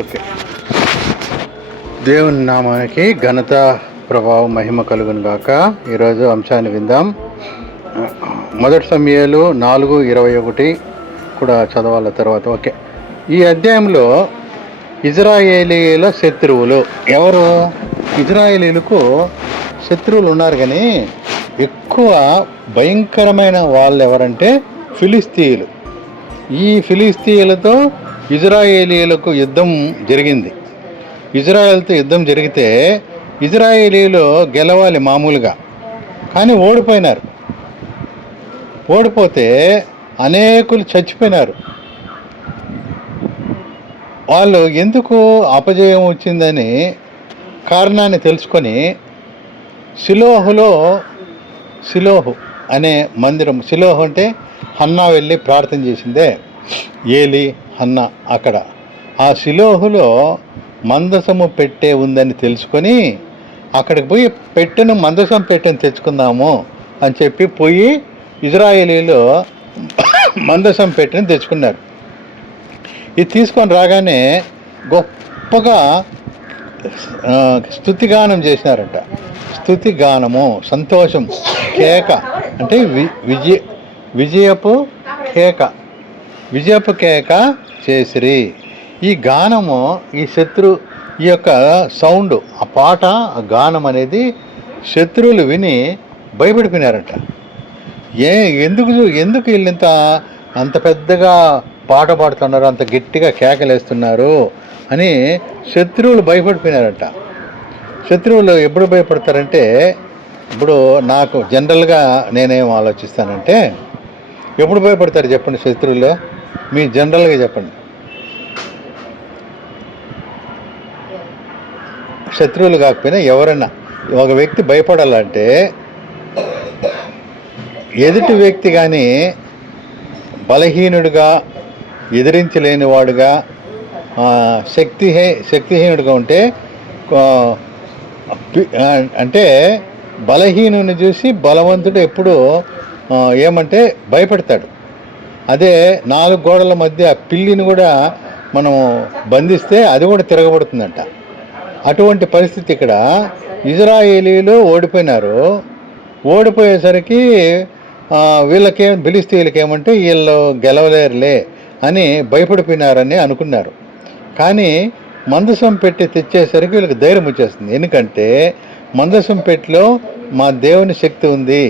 Okay. దేవుని నామానికి ఘనత ప్రభావం మహిమ కలుగును గాక. ఈరోజు అంశాన్ని విందాం. మొదటి సమయాలు 4:21 కూడా చదవాల తర్వాత. ఓకే. ఈ అధ్యాయంలో ఇజ్రాయేలీల శత్రువులు ఎవరు? ఇజ్రాయేలీలకు శత్రువులు ఉన్నారు, కానీ ఎక్కువ భయంకరమైన వాళ్ళు ఎవరంటే ఫిలిస్తీయులు. ఈ ఫిలిస్తీయులతో ఇజ్రాయేలీలకు యుద్ధం జరిగింది. ఇజ్రాయెల్తో యుద్ధం జరిగితే ఇజ్రాయేలీలు గెలవాలి మామూలుగా, కానీ ఓడిపోయినారు. ఓడిపోతే అనేకులు చచ్చిపోయినారు. వాళ్ళు ఎందుకు అపజయం వచ్చిందని కారణాన్ని తెలుసుకొని సిలోహు అనే మందిరం, సిలోహు అంటే హన్నా వెళ్ళి ప్రార్థన చేసిందే, ఏలి హన్నా. అక్కడ ఆ సిలోహులో మందసము పెట్టే ఉందని తెలుసుకొని అక్కడికి పోయి మందసం పెట్టెను తెచ్చుకుందాము అని చెప్పి పోయి ఇజ్రాయేలీలు మందసం పెట్టెను తెచ్చుకున్నారు. ఇది తీసుకొని రాగానే గొప్పగా స్తుతిగానం చేసినారంట. స్తుతిగానము, సంతోషం, కేక అంటే విజయపు కేక చేసిరి. ఈ గానము, ఈ యొక్క సౌండ్, ఆ పాట, ఆ గానం అనేది శత్రువులు విని భయపడిపోయినారంట. ఎందుకు వీళ్ళంత అంత పెద్దగా పాట పాడుతున్నారు, అంత గట్టిగా కేకలేస్తున్నారు అని శత్రువులు భయపడిపోయినారంట. శత్రువులు ఎప్పుడు భయపడతారంటే, ఇప్పుడు నాకు జనరల్గా నేనేం ఆలోచిస్తానంటే, ఎప్పుడు భయపడతారు చెప్పండి శత్రువులు? మీ జనరల్గా చెప్పండి. శత్రువులు కాకపోయినా ఎవరైనా ఒక వ్యక్తి భయపడాలంటే ఎదుటి వ్యక్తి కానీ బలహీనుడిగా, ఎదిరించలేనివాడుగా, శక్తిహీనుడిగా ఉంటే, అంటే బలహీనుని చూసి బలవంతుడు ఎప్పుడు ఏమంటే భయపడతాడు. అదే 4 గోడల మధ్య పిల్లిని కూడా మనం బంధిస్తే అది కూడా తిరగబడుతుందంట. అటువంటి పరిస్థితి ఇక్కడ. ఇజ్రాయేలీలు ఓడిపోయినారు. ఓడిపోయేసరికి ఫిలిస్తీయులకి ఏమంటే వీళ్ళు గెలవలేరులే అని భయపడిపోయినారని అనుకున్నారు. కానీ మందసం పెట్టి తెచ్చేసరికి వీళ్ళకి ధైర్యం వచ్చేస్తుంది. ఎందుకంటే మందసం పెట్టిలో మా దేవుని శక్తి ఉంది,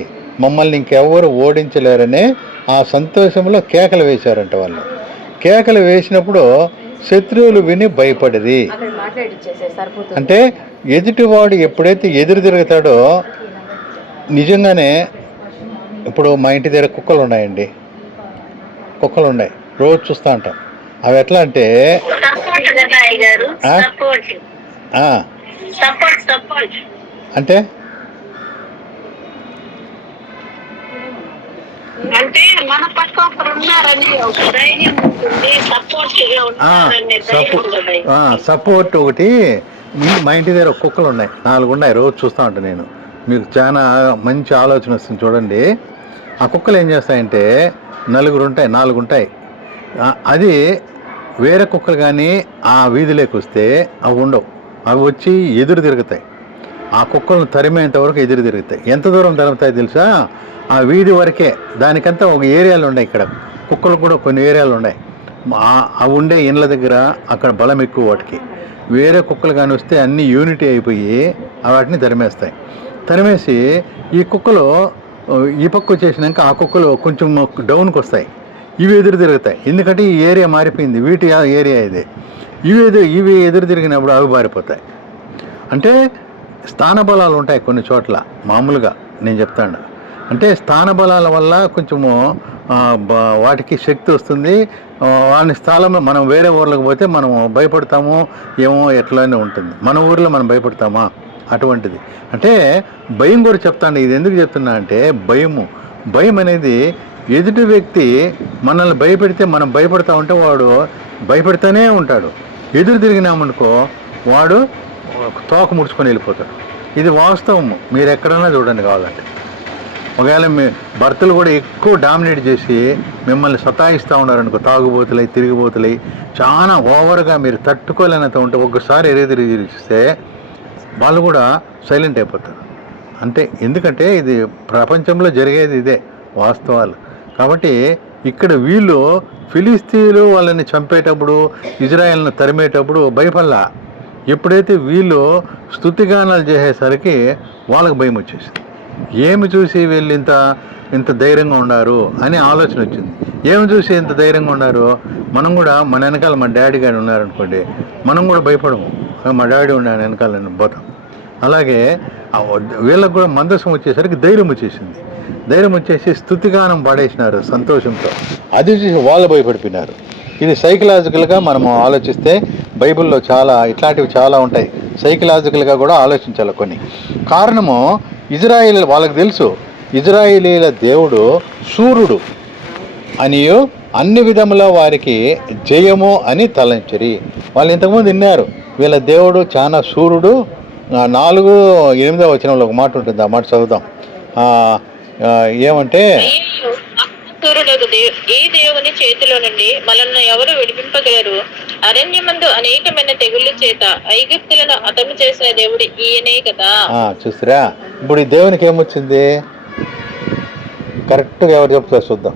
మమ్మల్ని ఇంకెవ్వరు ఓడించలేరనే ఆ సంతోషంలో కేకలు వేశారంట. వాళ్ళు కేకలు వేసినప్పుడు శత్రువులు విని భయపడేది. అంటే ఎదుటివాడు ఎప్పుడైతే ఎదురు తిరుగుతాడో, నిజంగానే ఇప్పుడు మా ఇంటి దగ్గర కుక్కలు ఉన్నాయండి, కుక్కలు ఉన్నాయి, రోజు చూస్తూ ఉంటాం. అవి ఎట్లా అంటే అంటే సపోర్ట్ ఒకటి. మా ఇంటి దగ్గర కుక్కలు ఉన్నాయి, 4 ఉన్నాయి, రోజు చూస్తూ ఉంటాను నేను. మీకు చాలా మంచి ఆలోచన వస్తుంది చూడండి. ఆ కుక్కలు ఏం చేస్తాయంటే 4 ఉంటాయి. అది వేరే కుక్కలు కానీ ఆ వీధిలోకి వస్తే అవి ఉండవు, అవి వచ్చి ఎదురు తిరుగుతాయి. ఆ కుక్కలను తరిమేంత వరకు ఎదురు తిరుగుతాయి. ఎంత దూరం తరుగుతాయి తెలుసా? ఆ వీధి వరకే. దానికంతా ఒక ఏరియాలు ఉన్నాయి. ఇక్కడ కుక్కలు కూడా కొన్ని ఏరియాలు ఉన్నాయి. అవి ఉండే ఇండ్ల దగ్గర అక్కడ బలం ఎక్కువ వాటికి. వేరే కుక్కలు కానీ వస్తే అన్నీ యూనిటీ అయిపోయి వాటిని తరిమేస్తాయి. తరిమేసి ఈ కుక్కలు ఈ పక్క వచ్చేసినాక ఆ కుక్కలు కొంచెం డౌన్కి వస్తాయి, ఇవి ఎదురు తిరుగుతాయి. ఎందుకంటే ఈ ఏరియా మారిపోయింది, వీటి ఏరియా ఇది. ఇవి ఎదురు తిరిగినప్పుడు అవి మారిపోతాయి. అంటే స్థానబలాలు ఉంటాయి కొన్ని చోట్ల. మామూలుగా నేను చెప్తాను, అంటే స్థానబలాల వల్ల కొంచెము వాటికి శక్తి వస్తుంది. వాని స్థలంలో మనం వేరే ఊర్లకు పోతే మనం భయపడతాము, ఏమో ఎట్లానే ఉంటుంది. మన ఊర్లో మనం భయపడతామా? అటువంటిది. అంటే భయం కూడా చెప్తాను. ఇది ఎందుకు చెప్తున్నా అంటే, భయం అనేది ఎదుటి వ్యక్తి మనల్ని భయపెడితే మనం భయపడతా ఉంటే వాడు భయపెడతానే ఉంటాడు. ఎదురు తిరిగినామనుకో వాడు తోక ముడుచుకొని వెళ్ళిపోతాడు. ఇది వాస్తవము, మీరు ఎక్కడైనా చూడండి కావాలంటే. ఒకవేళ మీ భర్తలు కూడా ఎక్కువ డామినేట్ చేసి మిమ్మల్ని సతాయిస్తూ ఉన్నారనుకో, తాగుబోతులై తిరిగిపోతులై చాలా ఓవర్గా మీరు తట్టుకోలేనంత ఉంటే ఒక్కసారి ఎదురిస్తే వాళ్ళు కూడా సైలెంట్ అయిపోతారు. అంటే ఎందుకంటే ఇది ప్రపంచంలో జరిగేది ఇదే వాస్తవాలు. కాబట్టి ఇక్కడ వీళ్ళు ఫిలిస్తీన్లు వాళ్ళని చంపేటప్పుడు, ఇజ్రాయెల్ని తరిమేటప్పుడు భయపడలా. ఎప్పుడైతే వీళ్ళు స్తుతిగానాలు చేసేసరికి వాళ్ళకి భయం వచ్చేసింది. ఏమి చూసి వీళ్ళు ఇంత ధైర్యంగా ఉన్నారు అని ఆలోచన వచ్చింది. ఏమి చూసి ఇంత ధైర్యంగా ఉన్నారు? మనం కూడా మన వెనకాల మా డాడీ గారు ఉన్నారనుకోండి, మనం కూడా భయపడము. మా డాడీ ఉన్నాడు వెనకాల నేను పోతాం. అలాగే వీళ్ళకు కూడా మందసం వచ్చేసరికి ధైర్యం వచ్చేసింది. ధైర్యం వచ్చేసి స్తుతిగానం పాడేసినారు సంతోషంతో. అది చూసి వాళ్ళు భయపడిపోయినారు. ఇది సైకలాజికల్గా మనము ఆలోచిస్తే బైబిల్లో ఇట్లాంటివి చాలా ఉంటాయి. సైకలాజికల్గా కూడా ఆలోచించాలి కొన్ని. కారణము ఇజ్రాయిల్ వాళ్ళకి తెలుసు, ఇజ్రాయిలీల దేవుడు సూర్యుడు అనియు అన్ని విధముల వారికి జయము అని తలంచరి. వాళ్ళు ఇంతకుముందు విన్నారు వీళ్ళ దేవుడు చాలా సూర్యుడు. 4:8 వచనంలో ఒక మాట ఉంటుంది, ఆ మాట చదువుదాం. ఏమంటే ఈ దేవుని చేతిలో నుండి మనల్ని ఎవరు విడిపింపగలరు? అరణ్యమందు అనేకమైన తెగుళ్ళ చేత ఐగుప్తులను హతము చేసిన దేవుడు ఈయనే కదా. చూసారా, ఇప్పుడు ఈ దేవునికి ఏమొచ్చింది? కరెక్ట్గా ఎవరు చెప్తారు చూద్దాం.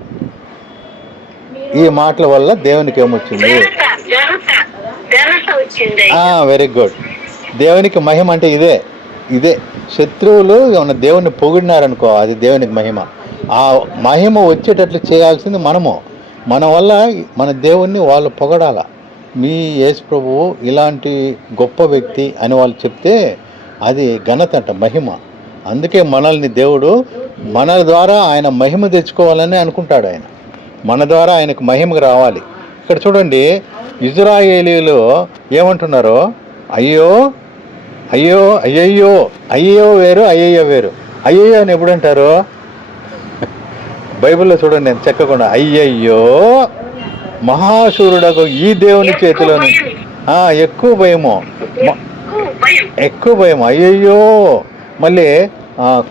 ఈ మాటల వల్ల దేవునికి ఏమొచ్చింది? Very good. దేవునికి మహిమ అంటే ఇదే. శత్రువులు ఏమన్నా దేవుణ్ణి పొగిడినారనుకో, అది దేవునికి మహిమ. ఆ మహిమ వచ్చేటట్లు చేయాల్సింది మనము. మన వల్ల మన దేవుణ్ణి వాళ్ళు పొగడాల. మీ యేసు ప్రభువు ఇలాంటి గొప్ప వ్యక్తి అని వాళ్ళు చెప్తే అది ఘనత అంట, మహిమ. అందుకే మనల్ని దేవుడు మన ద్వారా ఆయన మహిమ తెచ్చుకోవాలని అనుకుంటాడు. ఆయన మన ద్వారా ఆయనకు మహిమకు రావాలి. ఇక్కడ చూడండి, ఇజ్రాయేలీలు ఏమంటున్నారో, అయ్యో అయ్యో అయ్యయ్యో, అయ్యో వేరు అయ్యయ్యో వేరు. అయ్యయ్యో అని ఎప్పుడంటారు? బైబిల్లో చూడండి, నేను చెక్కకుండా అయ్యయ్యో మహాశూరుడకు ఈ దేవుని చేతిలోని ఎక్కువ భయము అయ్యయ్యో. మళ్ళీ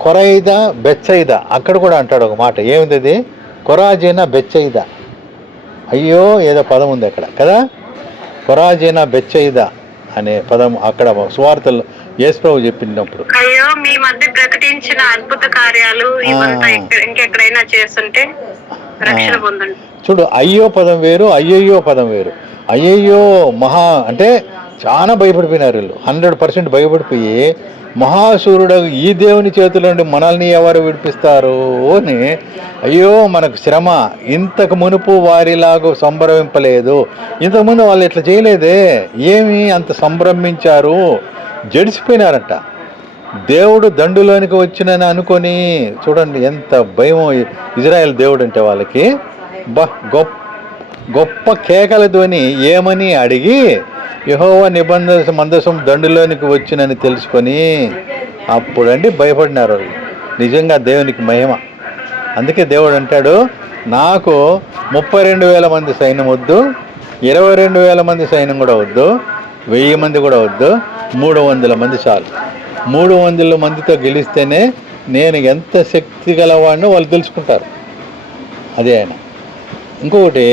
కొరైదా బెచ్చయిదా అక్కడ కూడా అంటాడు ఒక మాట. ఏమిది అది? కొరాజీనా బెచ్చయిదా. అయ్యో ఏదో పదం ఉంది అక్కడ కదా, కొరాజీనా బెచ్చయిదా అనే పదం అక్కడ సువార్తలు యేసు ప్రభు చెప్పినప్పుడు, అయ్యో మీ మధ్య ప్రకటించిన అద్భుత కార్యాలు ఇంకెక్కడైనా చేస్తుంటే రక్షణ పొందండి. చూడు, అయ్యో పదం వేరు, అయ్యయ్యో పదం వేరు. అయ్యయ్యో మహా అంటే చాలా భయపడిపోయినారు వీళ్ళు. 100% భయపడిపోయి మహాశూరుడు ఈ దేవుని చేతుల నుండి మనల్ని ఎవరు విడిపిస్తారు అని, అయ్యో మనకు శ్రమ, ఇంతకు మునుపు వారిలాగా సంభ్రమింపలేదు, ఇంతకుముందు వాళ్ళు ఇట్లా చేయలేదే, ఏమి అంత సంభ్రమించారు, జడిసిపోయినారంట. దేవుడు దండులోనికి వచ్చినని అనుకొని, చూడండి ఎంత భయమో ఇజ్రాయెల్ దేవుడు అంటే వాళ్ళకి. గొప్ప కేకల ధ్వని ఏమని అడిగి, యెహోవా నిబంధన మందసం దండులోనికి వచ్చినని తెలుసుకొని అప్పుడండి భయపడినారు. నిజంగా దేవునికి మహిమ. అందుకే దేవుడు అంటాడు, నాకు 32,000 మంది సైన్యం వద్దు, 22,000 మంది సైన్యం కూడా వద్దు, 1000 మంది కూడా వద్దు, 300 మంది చాలు. 300 మందితో గెలిస్తేనే నేను ఎంత శక్తి గలవాడినో వాళ్ళు తెలుసుకుంటారు. అదే ఆయన. ఇంకొకటి,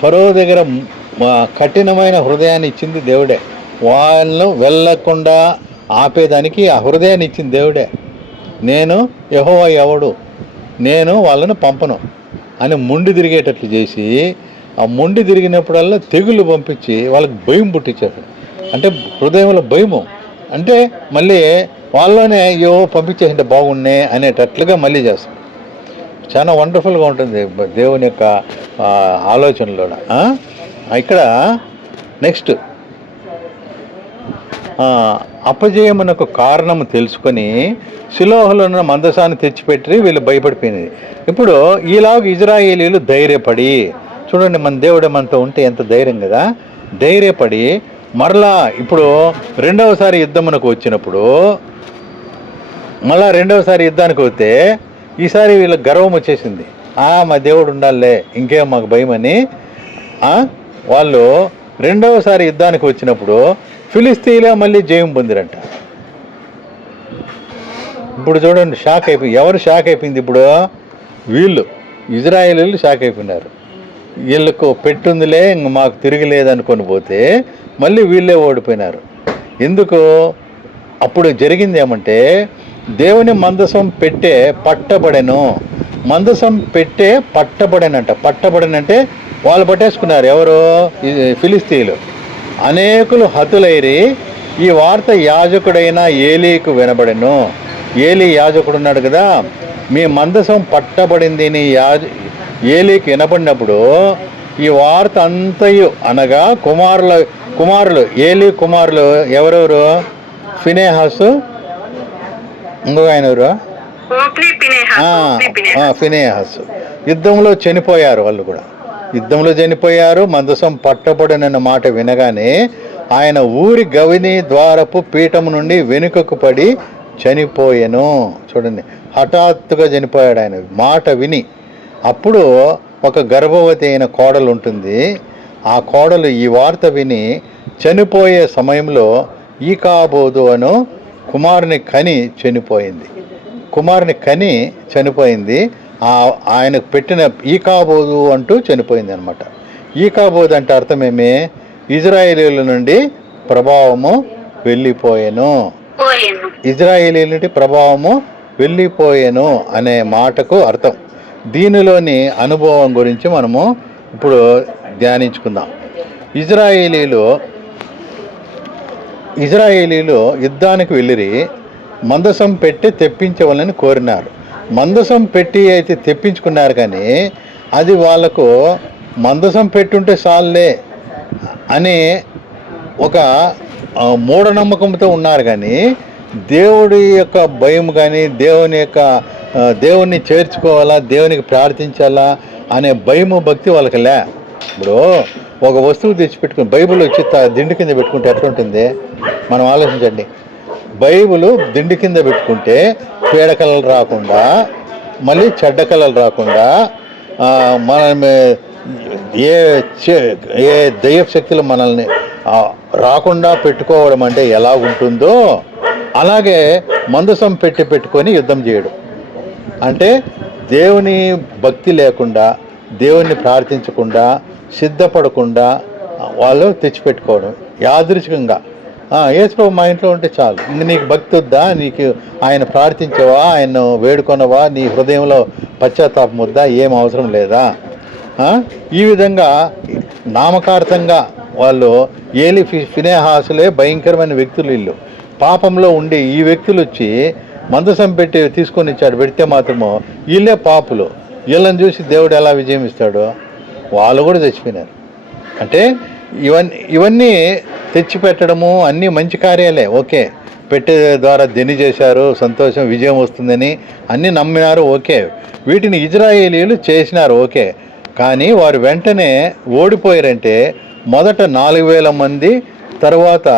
ఫరో దగ్గర కఠినమైన హృదయాన్ని ఇచ్చింది దేవుడే. వాళ్ళను వెళ్ళకుండా ఆపేదానికి ఆ హృదయాన్ని ఇచ్చింది దేవుడే. నేను యెహోవా ఎవడు, నేను వాళ్ళను పంపను అని మొండి తిరిగేటట్లు చేసి, ఆ మొండి తిరిగినప్పుడల్లా తెగుళ్ళు పంపించి వాళ్ళకి భయం పుట్టించాడు. అంటే హృదయంలో భయము అంటే మళ్ళీ వాళ్ళలోనే అయ్యో పంపించేసింటే బాగున్నే అనేటట్లుగా మళ్ళీ చేస్తాం. చాలా వండర్ఫుల్గా ఉంటుంది దేవుని యొక్క ఆలోచనలో. ఇక్కడ నెక్స్ట్, అపజయమునకు కారణము తెలుసుకొని షిలోహులో ఉన్న మందసాన్ని తెచ్చిపెట్టి వీళ్ళు భయపడిపోయినది. ఇప్పుడు ఈలాగ ఇజ్రాయేలీలు ధైర్యపడి, చూడండి మన దేవుడు మనతో ఉంటే ఎంత ధైర్యం కదా, ధైర్యపడి మరలా ఇప్పుడు రెండవసారి యుద్ధమునకు వచ్చినప్పుడు, మళ్ళా రెండవసారి యుద్ధానికి వస్తే ఈసారి వీళ్ళకి గర్వం వచ్చేసింది. మా దేవుడు ఉండాలే, ఇంకేం మాకు భయం అని వాళ్ళు రెండవసారి యుద్ధానికి వచ్చినప్పుడు ఫిలిస్తీన్లే మళ్ళీ జయం పొందిరంట. ఇప్పుడు చూడండి షాక్ అయిపోయి, ఎవరు షాక్ అయిపోయింది ఇప్పుడు? వీళ్ళు ఇజ్రాయేలీలు షాక్ అయిపోయినారు. వీళ్ళకు పెట్టుందిలే ఇంక మాకు తిరగలేదనుకొని పోతే మళ్ళీ వీళ్ళే ఓడిపోయినారు. ఎందుకు? అప్పుడు జరిగింది ఏమంటే దేవుని మందసం పెట్టే పట్టబడెను. మందసం పెట్టే పట్టబడెనంట. పట్టబడెనంటే వాళ్ళు పట్టేసుకున్నారు. ఎవరు? ఫిలిస్తీయులు. అనేకులు హతులైరి ఈ వార్త యాజకుడైన ఏలీకు వినబడెను. ఏలీ యాజకుడు ఉన్నాడు కదా, మీ మందసం పట్టబడింది అని ఏలీకి వినబడినప్పుడు ఈ వార్త అంతయు, అనగా కుమారులు ఏలీ కుమారులు ఎవరెవరు? ఫినేహాసు, ఇంకొక ఆయన ఎవరు? ఫినేహాసు. యుద్ధంలో చనిపోయారు. వాళ్ళు కూడా యుద్ధంలో చనిపోయారు. మందసం పట్టబడినన్న మాట వినగానే ఆయన ఊరి గవిని ద్వారపు పీఠం నుండి వెనుకకు పడి చనిపోయాను. చూడండి, హఠాత్తుగా చనిపోయాడు ఆయన మాట విని. అప్పుడు ఒక గర్భవతి అయిన కోడలు ఉంటుంది. ఆ కోడలు ఈ వార్త విని చనిపోయే సమయంలో ఈకాబోదు అను కుమారుని కని చనిపోయింది. ఆయనకు పెట్టిన ఈకాబోదు అంటూ చనిపోయింది అనమాట. ఈకాబోదు అంటే అర్థమేమి? ఇజ్రాయేలీల నుండి ప్రభావము వెళ్ళిపోయాను. ఇజ్రాయేలీల నుండి ప్రభావము వెళ్ళిపోయాను అనే మాటకు అర్థం. దీనిలోని అనుభవం గురించి మనము ఇప్పుడు ధ్యానించుకుందాం. ఇజ్రాయేలీలు యుద్ధానికి వెళ్ళిరి. మందసం పెట్టి తెప్పించవాలని కోరినారు. మందసం పెట్టి అయితే తెప్పించుకున్నారు, కానీ అది వాళ్ళకు మందసం పెట్టుంటే చాలులే అని ఒక మూఢనమ్మకంతో ఉన్నారు. కానీ దేవుడి యొక్క భయం కానీ దేవుణ్ణి చేర్చుకోవాలా, దేవునికి ప్రార్థించాలా అనే భయము భక్తి వాళ్ళకి లే. ఇప్పుడు ఒక వస్తువు తెచ్చిపెట్టుకుని బైబిల్ వచ్చి దిండు కింద పెట్టుకుంటే ఎట్లుంటుంది? మనం ఆలోచించండి. బైబిల్ దిండు కింద పెట్టుకుంటే పేడ కళలు రాకుండా, మళ్ళీ చెడ్డ కళలు రాకుండా, మనం ఏ దైవ శక్తులు మనల్ని రాకుండా పెట్టుకోవడం అంటే ఎలా ఉంటుందో అలాగే మందసం పెట్టుకొని యుద్ధం చేయడం అంటే దేవుని భక్తి లేకుండా, దేవుణ్ణి ప్రార్థించకుండా, సిద్ధపడకుండా వాళ్ళు తెచ్చిపెట్టుకోవడం యాదృచ్ఛికంగా. యేసుప్రభు మా ఇంట్లో ఉంటే చాలు, ఇంక నీకు భక్తి వద్దా, నీకు ఆయన ప్రార్థించవా, ఆయన వేడుకొనవా, నీ హృదయంలో పశ్చాత్తాపం వద్దా, ఏం అవసరం లేదా? ఈ విధంగా నామకార్థంగా వాళ్ళు ఫినేహాసులే భయంకరమైన వ్యక్తులు. వీళ్ళు పాపంలో ఉండి ఈ వ్యక్తులు వచ్చి మందసం పెట్టి తీసుకొని ఇచ్చాడు. పెడితే మాత్రము వీళ్ళే పాపులు. వీళ్ళని చూసి దేవుడు ఎలా విజయం ఇస్తాడు? వాళ్ళు కూడా చచ్చిపోయినారు. అంటే ఇవన్నీ తెచ్చిపెట్టడము అన్నీ మంచి కార్యాలే, ఓకే. పెట్టే ద్వారా ధని చేశారు, సంతోషం, విజయం వస్తుందని అన్నీ నమ్మినారు, ఓకే. వీటిని ఇజ్రాయేలీలు చేసినారు, ఓకే. కానీ వారు వెంటనే ఓడిపోయారంటే మొదట 4,000 మంది, తర్వాత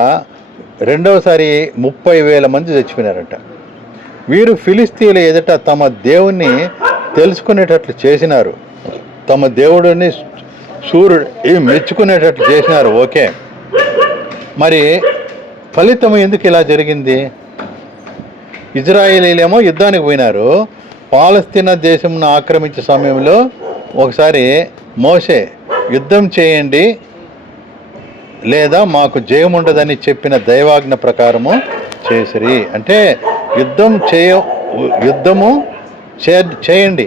రెండవసారి 30,000 మంది చచ్చిపోయినారంట. వీరు ఫిలిస్తీన్ల ఎదుట తమ దేవుణ్ణి తెలుసుకునేటట్లు చేసినారు, తమ దేవుడిని సూర్యుడు మెచ్చుకునేటట్లు చేసినారు, ఓకే. మరి ఫలితం ఎందుకు ఇలా జరిగింది? ఇజ్రాయేలీలేమో యుద్ధానికి పోయినారు. పాలస్తీనా దేశంను ఆక్రమించే సమయంలో ఒకసారి మోషే యుద్ధం చేయండి లేదా మాకు జయం ఉండదని చెప్పిన దైవాజ్ఞ ప్రకారము చేసిరి. అంటే యుద్ధము చేయండి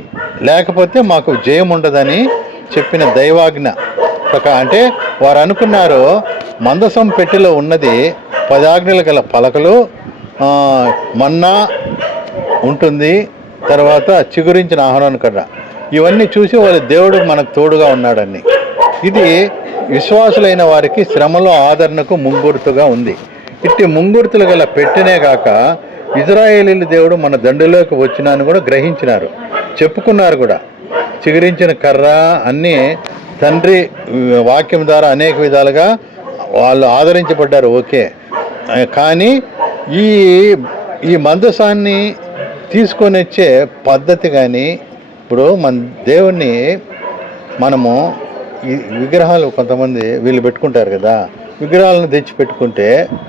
లేకపోతే మాకు జయం ఉండదని చెప్పిన దైవాజ్ఞ అంటే వారు అనుకున్నారు మందసం పెట్టెలో ఉన్నది 10 ఆజ్ఞలు గల పలకలు, మన్నా ఉంటుంది, తర్వాత చిగురించిన ఆహారం కర్ర. ఇవన్నీ చూసి వాళ్ళ దేవుడు మనకు తోడుగా ఉన్నాడని. ఇది విశ్వాసులైన వారికి శ్రమలో ఆదరణకు ముంగుర్తుగా ఉంది. ఇట్టి ముంగుర్తులు గల పెట్టెనే కాక ఇజ్రాయేలీల దేవుడు మన దండులోకి వచ్చినాను కూడా గ్రహించినారు, చెప్పుకున్నారు కూడా. చిగురించిన కర్ర అన్నీ తండ్రి వాక్యం ద్వారా అనేక విధాలుగా వాళ్ళు ఆదరించబడ్డారు, ఓకే. కానీ ఈ మందసాన్ని తీసుకొని వచ్చే పద్ధతి కానీ, ఇప్పుడు మన దేవుణ్ణి మనము ఈ విగ్రహాలు కొంతమంది వీళ్ళు పెట్టుకుంటారు కదా, విగ్రహాలను తెచ్చి పెట్టుకుంటే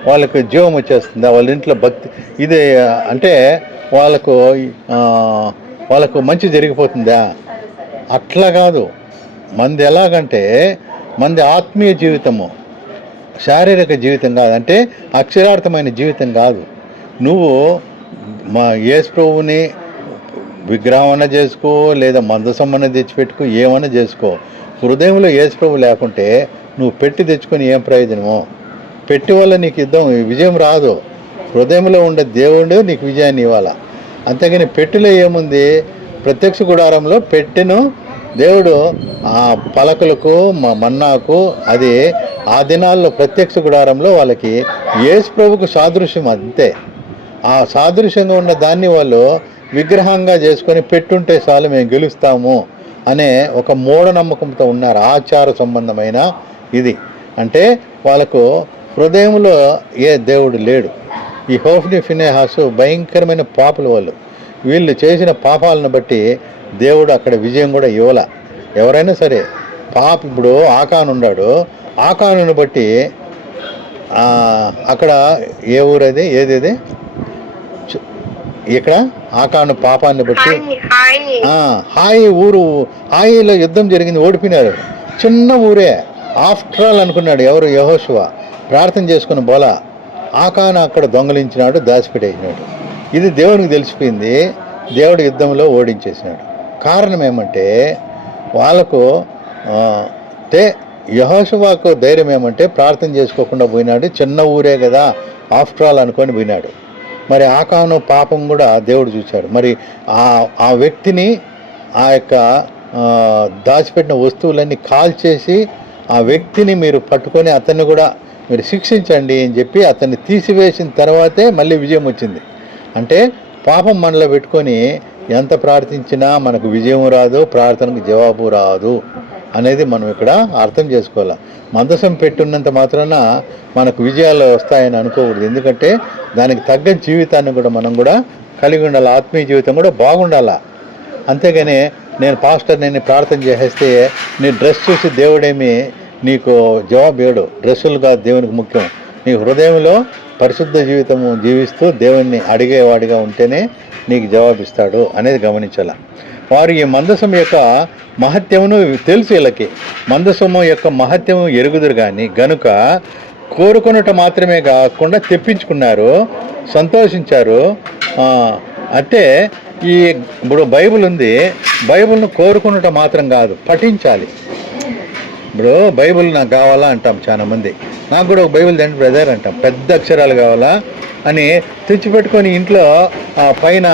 వాళ్ళకి జీవం వచ్చేస్తుంది, వాళ్ళ ఇంట్లో భక్తి ఇది అంటే వాళ్ళకు ఆ, వాళ్ళకు మంచి జరిగిపోతుందా? అట్లా కాదు. మంది ఎలాగంటే మంది ఆత్మీయ జీవితము, శారీరక జీవితం కాదు, అంటే అక్షరార్థమైన జీవితం కాదు. నువ్వు మా యేసు ప్రభువుని విగ్రహం అన్నా చేసుకో, లేదా మందసం అన్నా తెచ్చిపెట్టుకో, ఏమన్నా చేసుకో. హృదయంలో యేసు ప్రభు లేకుంటే నువ్వు పెట్టి తెచ్చుకొని ఏం ప్రయోజనమో? పెట్టి వల్ల నీకు విజయం రాదు. హృదయంలో ఉండే దేవుడు నీకు విజయాన్ని ఇవ్వాల. అంతేగాని పెట్టెలో ఏముంది? ప్రత్యక్ష గుడారంలో పెట్టెను దేవుడు ఆ పలకలకు మన్నాకు, అది ఆ దినాల్లో ప్రత్యక్ష గుడారంలో వాళ్ళకి యేసు ప్రభుకు సాదృశ్యం అంతే. ఆ సాదృశ్యంగా ఉన్న దాన్ని వాళ్ళు విగ్రహంగా చేసుకొని పెట్టుంటే చాలు మేము గెలుస్తాము అనే ఒక మూఢనమ్మకంతో ఉన్నారు. ఆచార సంబంధమైన ఇది అంటే వాళ్ళకు హృదయంలో ఏ దేవుడు లేడు. ఈ హోఫ్ని ఫినెహాసు భయంకరమైన పాపులు వాళ్ళు. వీళ్ళు చేసిన పాపాలను బట్టి దేవుడు అక్కడ విజయం కూడా ఇవ్వాల. ఎవరైనా సరే ఇప్పుడు ఆకాను ఉన్నాడు, ఆకానుని బట్టి అక్కడ ఏ ఊరది ఏదేది ఇక్కడ ఆకాను పాపాన్ని బట్టి హాయి ఊరు, హాయిలో యుద్ధం జరిగింది, ఓడిపోయినారు. చిన్న ఊరే, ఆఫ్టర్ ఆల్ అనుకున్నాడు ఎవరు? యెహోషువ ప్రార్థన చేసుకుని బోలా ఆకాను అక్కడ దొంగలించినాడు, దాచిపెట్టేసినాడు. ఇది దేవునికి తెలిసిపోయింది. దేవుడు యుద్ధంలో ఓడించేసినాడు. కారణం ఏమంటే వాళ్ళకు యెహోషువకు ధైర్యం ఏమంటే ప్రార్థన చేసుకోకుండా పోయినాడు. చిన్న ఊరే కదా ఆఫ్టర్ ఆల్ అనుకొని పోయినాడు. మరి ఆకాను పాపం కూడా దేవుడు చూశాడు. మరి ఆ వ్యక్తిని ఆ యొక్క దాచిపెట్టిన వస్తువులన్నీ కాల్చేసి ఆ వ్యక్తిని మీరు పట్టుకొని అతన్ని కూడా మీరు శిక్షించండి అని చెప్పి అతన్ని తీసివేసిన తర్వాతే మళ్ళీ విజయం వచ్చింది. అంటే పాపం మనలో పెట్టుకొని ఎంత ప్రార్థించినా మనకు విజయం రాదు, ప్రార్థనకు జవాబు రాదు అనేది మనం ఇక్కడ అర్థం చేసుకోవాలి. మందసం పెట్టున్నంత మాత్రాన మనకు విజయాలు వస్తాయని అనుకోకూడదు. ఎందుకంటే దానికి తగ్గ జీవితాన్ని కూడా మనం కూడా కలిగి ఉండాలి. ఆత్మీయ జీవితం కూడా బాగుండాలా. అంతేగాని నేను పాస్టర్ నేను ప్రార్థన చేసేస్తే నీ డ్రెస్ చూసి దేవుడేమి నీకు జవాబు ఇవ్వడు. డ్రెస్సులు కాదు దేవునికి ముఖ్యం. నీ హృదయంలో పరిశుద్ధ జీవితము జీవిస్తూ దేవుణ్ణి అడిగేవాడిగా ఉంటేనే నీకు జవాబిస్తాడు అనేది గమనించాల. వారు ఈ మందసం యొక్క మహత్యమును తెలుసు. వీళ్ళకి మందసము యొక్క మహత్యము ఎరుగుదురు కానీ గనుక కోరుకున్నట మాత్రమే కాకుండా తెప్పించుకున్నారు, సంతోషించారు. అంటే ఇప్పుడు బైబిల్ ఉంది, బైబిల్ను కోరుకున్నట మాత్రం కాదు, పఠించాలి. ఇప్పుడు బైబిల్ నాకు కావాలా అంటాం చాలామంది. నాకు కూడా ఒక బైబిల్ తండ్రి బ్రదర్ అంటాం, పెద్ద అక్షరాలు కావాలా అని తెచ్చిపెట్టుకొని ఇంట్లో పైన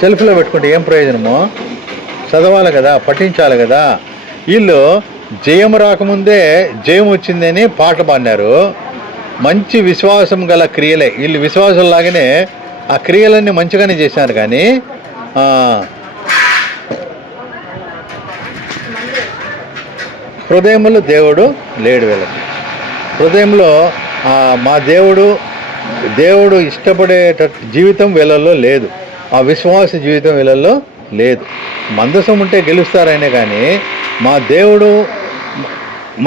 షెల్ఫ్లో పెట్టుకుంటే ఏం ప్రయోజనమో? చదవాలి కదా, పఠించాలి కదా. వీళ్ళు జయం రాకముందే జయం వచ్చిందని పాట పాడినారు. మంచి విశ్వాసం గల క్రియలే వీళ్ళు. విశ్వాసంలాగానే ఆ క్రియలన్నీ మంచిగానే చేశారు. కానీ హృదయంలో దేవుడు లేడు వీళ్ళకి. హృదయంలో మా దేవుడు ఇష్టపడేటట్టు జీవితం వీళ్ళల్లో లేదు. ఆ విశ్వాస జీవితం వీళ్ళల్లో లేదు. మందసం ఉంటే గెలుస్తారనే కానీ మా దేవుడు